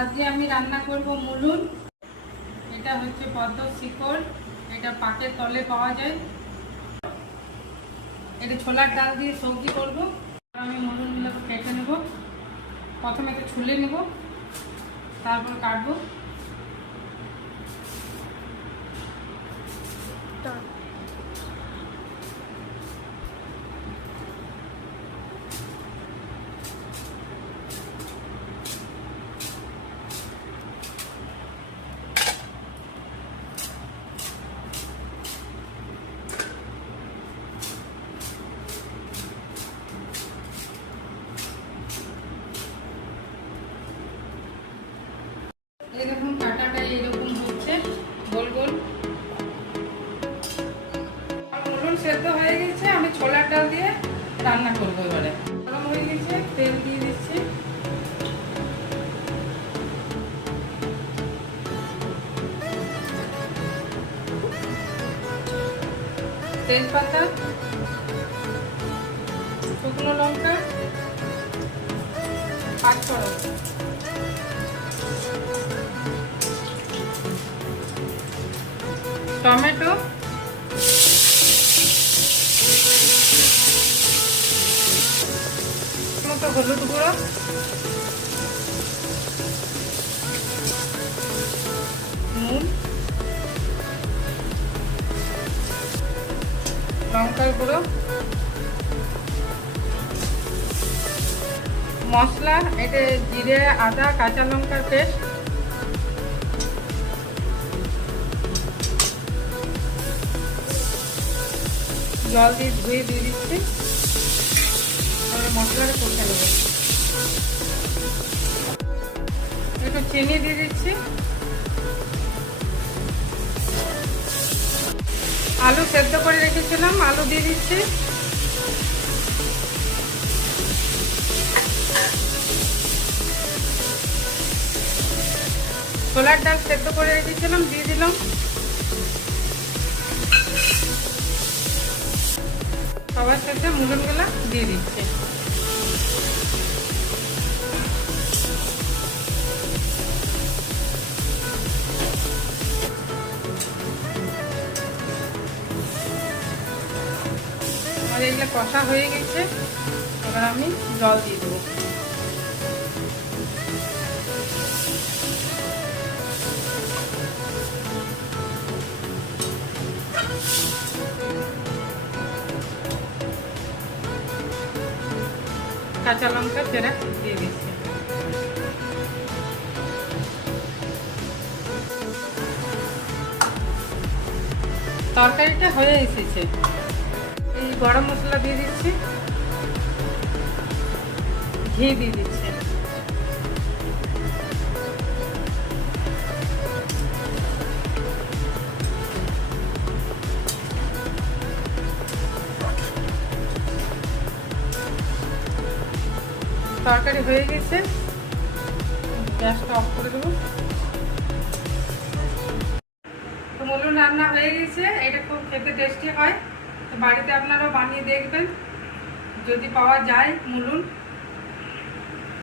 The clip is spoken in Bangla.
আজকে আমি রান্না করব মুলুন। এটা হচ্ছে পদ্ম শিকড়, এটা পাকের তলে পাওয়া যায়। এটা ছোলার ডাল দিয়ে সবজি করব। আমি মুলুনগুলোকে কেটে নেব। প্রথমে এটা ছুলে নেব, তারপর কাটবো। এই দেখুন কাটাটা এরকম হচ্ছে গোল গোল। মুলুন সেদ্ধ হয়ে গেছে, আমি ছোলার ডাল দিয়ে রান্না করবো। এবারে গরম হয়ে গেছে, তেল দিয়ে দিচ্ছি। তেজপাতা, শুকনো লঙ্কা, পাঁচফোড়ন, টমেটো, মতো হলুদ গুঁড়ো, নুন, লঙ্কার গুঁড়ো, মশলা, এটা জিরে, আদা, কাঁচা লঙ্কার পেস্ট, জল দিয়ে ধুয়ে দিয়ে দিচ্ছি। তারপরে মশলাটা কষে নেব। একটু চিনি দিয়ে দিচ্ছি। আলু সেদ্ধ করে রেখেছিলাম, আলু দিয়ে দিচ্ছি। ছোলার ডাল সেদ্ধ করে রেখেছিলাম, দিয়ে দিলাম। সবার সাথে মুলুনগুলা দিয়ে দিচ্ছি। আমার এগুলো কষা হয়ে গেছে, এবার আমি জল দিয়ে দেবো। কাঁচা লঙ্কা চেরা দিয়ে দিচ্ছি। তরকারিটা হয়ে এসেছে। এই গরম মশলা দিয়ে দিচ্ছি, ঘি দিয়ে দিচ্ছি। তরকারি হয়ে গেছে, গ্যাসটা অফ করে দেবো। তো মুলুন রান্না হয়ে গেছে। এটা খুব খেতে টেস্টি হয়, তো বাড়িতে আপনারাও বানিয়ে দেখবেন যদি পাওয়া যায় মুলুন।